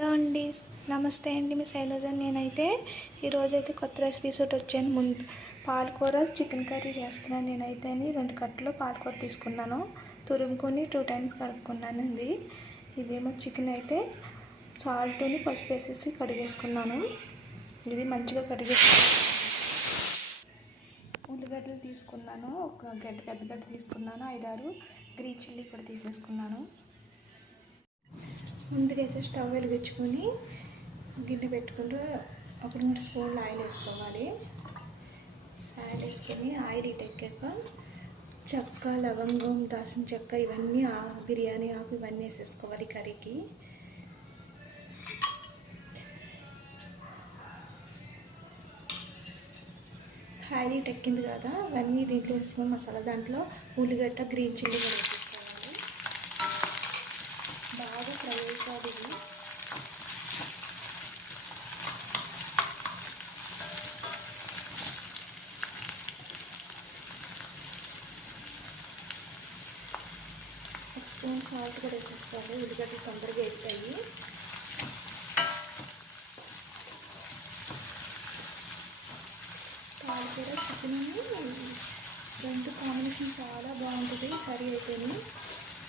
Hello అండి, నమస్తే అండి. మీ శైలజ. నేనైతే ఈరోజైతే కొత్త రెసిపీస్ ఒకటి వచ్చాను. ముందు పాలకూర చికెన్ కర్రీ చేస్తున్నాను. నేనైతే 2 కట్టలు పాలకూర తీసుకున్నాను, తురుముకొని 2 టైమ్స్ కడుక్కున్నాను. ఇదేమో చికెన్ అయితే సాల్ట్ని పసుపు వేసేసి కడిగేసుకున్నాను. ఇది మంచిగా కడిగేసుకున్నాను. ఉల్లిగడ్డలు తీసుకున్నాను, ఒక పెద్ద గడ్డ తీసుకున్నాను, 5-6 గ్రీన్ చిల్లీ కూడా తీసేసుకున్నాను. ముందుగా అయితే స్టవ్ వెలిగించుకొని గిన్నె పెట్టుకుంటూ ఒక 3 స్పూన్లు ఆయిల్ వేసుకోవాలి. ఆయిల్ వేసుకొని ఆయిల్ ఎక్కాక చెక్క, లవంగం, దాల్చిన చెక్క ఇవన్నీ బిర్యానీ ఆకు ఇవన్నీ వేసేసుకోవాలి కర్రీకి. ఆయిల్ ఎక్కింది కదా, అవన్నీ దీంట్లో వేసుకున్న మసాలా దాంట్లో ఉల్లిగడ్డ, గ్రీన్ చిల్లీ కూడా వేసేసుకోవాలి. బాగా ఫ్రై అయిపోవాలి. ఒక స్పూన్ సాల్ట్ కూడా వేసేసుకోవాలి, ఉల్లిగడ్డలు తొందరగా వేస్తాయి. పాలకూర చికెన్ రెండు కాంబినేషన్ చాలా బాగుంటుంది. కర్రీ అయితేనే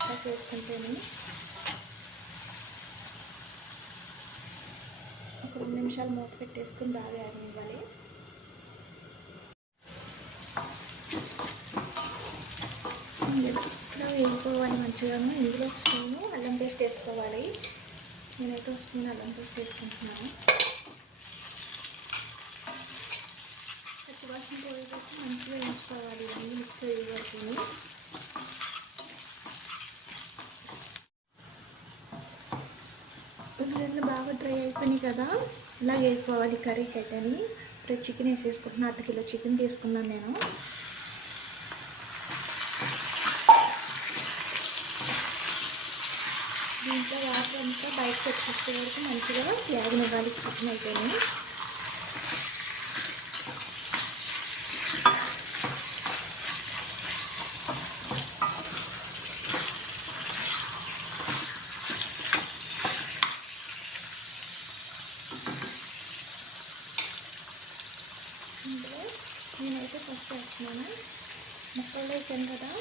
రసం వేసుకుంటేనే. ఒక 2 నిమిషాలు మూత పెట్టేసుకుని బాగా వేగనివ్వాలి. ఇక్కడ వేసుకోవాలి మంచిగాను. ఇందులో ఒక స్పూను అల్లం పేస్ట్ వేసుకోవాలి. నేనైతే ఒక స్పూన్ అల్లం పేస్ట్ వేసుకుంటున్నాను. పచ్చివాసన పోయేటట్టు మంచిగా వేసుకోవాలి. ఇవన్నీ మిక్స్ అయ్యే వరకు. ఉల్లిగడ్డలు బాగా డ్రై అయిపోయినాయి కదా, ఇలా వేసుకోవాలి కర్రీకి అయితే. ఇప్పుడు చికెన్ వేసేసుకుంటున్నాను. 1/2 కిలో చికెన్ తీసుకున్నాను నేను. దీంట్లో వాటర్ అంతా బయటకు వచ్చేసే వరకు మంచిగా వేగనివ్వాలి చికెన్ అయితేనే. ఇందులో నేనైతే ఫస్ట్ వేస్తున్నాను. ముక్కలు వేసాను కదా,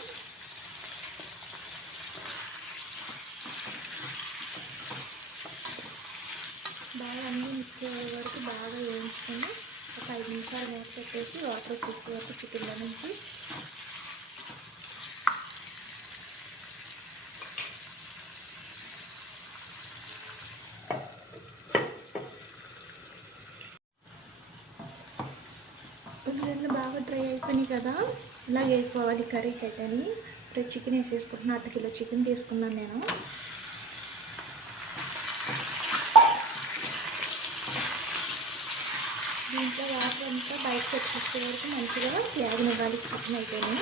బాగా అన్నీ మిక్స్ అయ్యే వరకు బాగా వేయించుకొని ఒక 5 నిమిషాలు మూత పెట్టేసి వాటర్ వచ్చేసే వరకు చికెన్లో నుంచి ఉల్లిగడ్డలు బాగా డ్రై అయిపోయినాయి కదా, ఇలా వేసుకోవాలి కర్రీకి అయితే. ఇప్పుడు చికెన్ వేసేసుకుంటున్నాను. 1/2 కిలో చికెన్ తీసుకున్నాను నేను. దీంట్లో వాటర్ అంతా బయటకు వచ్చేసే వరకు మంచిగా వేగనివ్వాలి చికెన్ అయితేనే.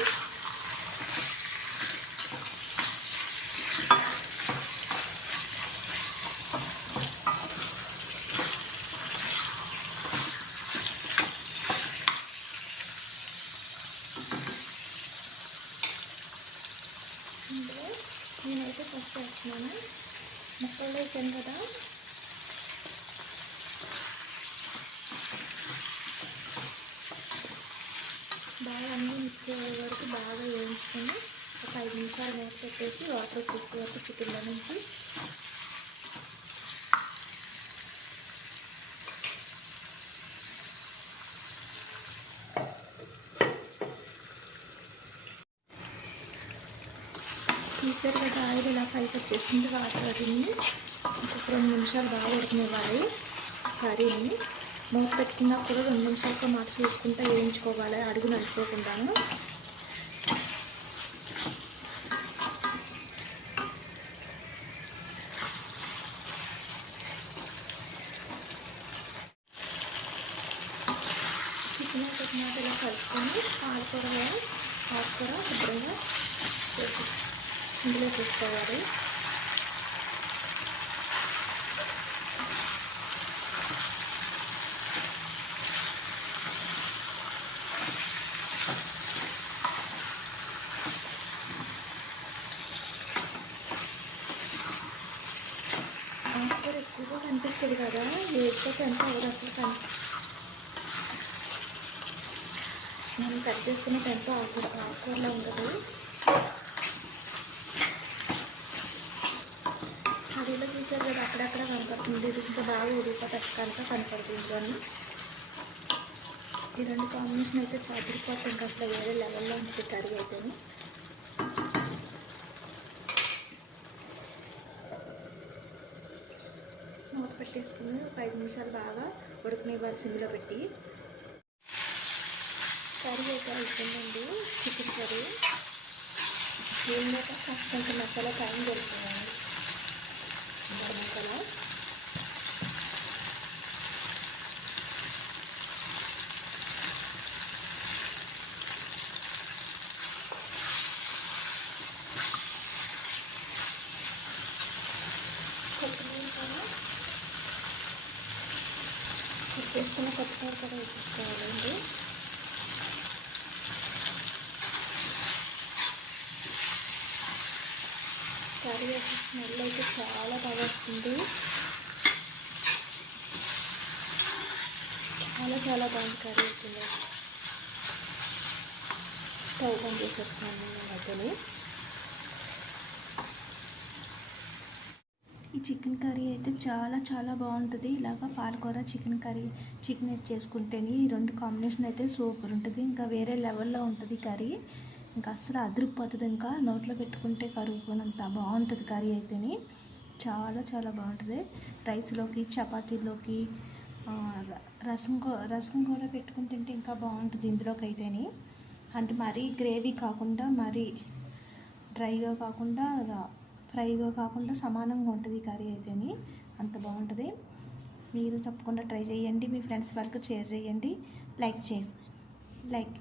ఇందులో నేనైతే ఫస్ట్ వేస్తున్నాను. ముక్కలు వేసాను కదా, బాగా అన్నీ మిక్స్ అయ్యే వరకు బాగా వేయించుకొని ఒక 5 నిమిషాలు మూత పెట్టేసి వాటర్ వచ్చేసే వరకు చికెన్లో నుంచి చూసారు కదా, ఆయిల్ ఇలా పైకి వచ్చేసింది. వాటర్ అది ఇంకొక 2 నిమిషాలు బాగా ఉడకనివ్వాలి కర్రీని. మూత పెట్టుకున్నా కూడా 2 నిమిషాలతో మాట చూసుకుంటూ వేయించుకోవాలి, అడుగు నలుపుకోకుండాను. చికెన్ పెట్టినాక ఇలా కలుపుకొని ఆకుకూర శుభ్రంగా ఇందులో వేసుకోవాలి. ఆకుకూర ఎక్కువగా వస్తుంది కదా, లేకపోతే ఎంత అవ్వదు అసలు. కానీ మనం కట్ చేసుకునే టైంలో ఆకుకూరలో ఉండదు. కర్రీలో చూసారు కదా, అక్కడక్కడ కనపడుతుంది. ఇది ఇంకా బాగా ఉడికిపోతే కనుక కనపడుతుంది అని. ఈ రెండు కాంబినేషన్ అయితే చాటిపోతే ఇంకా అసలు వేరే లెవెల్లో ఉంటుంది కర్రీ అయితే. మూత పెట్టేసుకుని ఒక 5 నిమిషాలు బాగా ఉడకనివ్వాలి సిమ్లో పెట్టి. కర్రీ అయితే అయిపోయిందండి, చికెన్ కర్రీ. ఏంటంటే కాస్త కొంచెం మసాలా టైం దొరుకుతుందండి. మసాలా కొత్తిమీర కూడా వేసుకున్న కొత్తిమీర కూడా వేసుకోవాలండి. కర్రీ అయితే స్మెల్ అయితే చాలా బాగా వస్తుంది. చాలా బాగుంది కర్రీ అవుతుంది. స్టవ్ ఆన్ చేసేస్తున్నాను నేను అయితే. ఈ చికెన్ కర్రీ అయితే చాలా బాగుంటుంది. ఇలాగా పాలకూర చికెన్ కర్రీ, చికెన్ వేసి చేసుకుంటేనే ఈ రెండు కాంబినేషన్ అయితే సూపర్ ఉంటుంది. ఇంకా వేరే లెవెల్లో ఉంటుంది కర్రీ. ఇంకా అస్సలు అదిరిపోతుంది. ఇంకా నోట్లో పెట్టుకుంటే కరుగుపోనంత బాగుంటుంది కర్రీ అయితేని. చాలా బాగుంటుంది. రైస్లోకి, చపాతీలోకి, రసం కూడా పెట్టుకుని తింటే ఇంకా బాగుంటుంది ఇందులోకి అయితేని. అంటే మరీ గ్రేవీ కాకుండా, మరీ డ్రైగా కాకుండా, ఫ్రైగా కాకుండా సమానంగా ఉంటుంది కర్రీ అయితేని. అంత బాగుంటుంది. మీరు తప్పకుండా ట్రై చేయండి. మీ ఫ్రెండ్స్ వాళ్ళకి షేర్ చేయండి. లైక్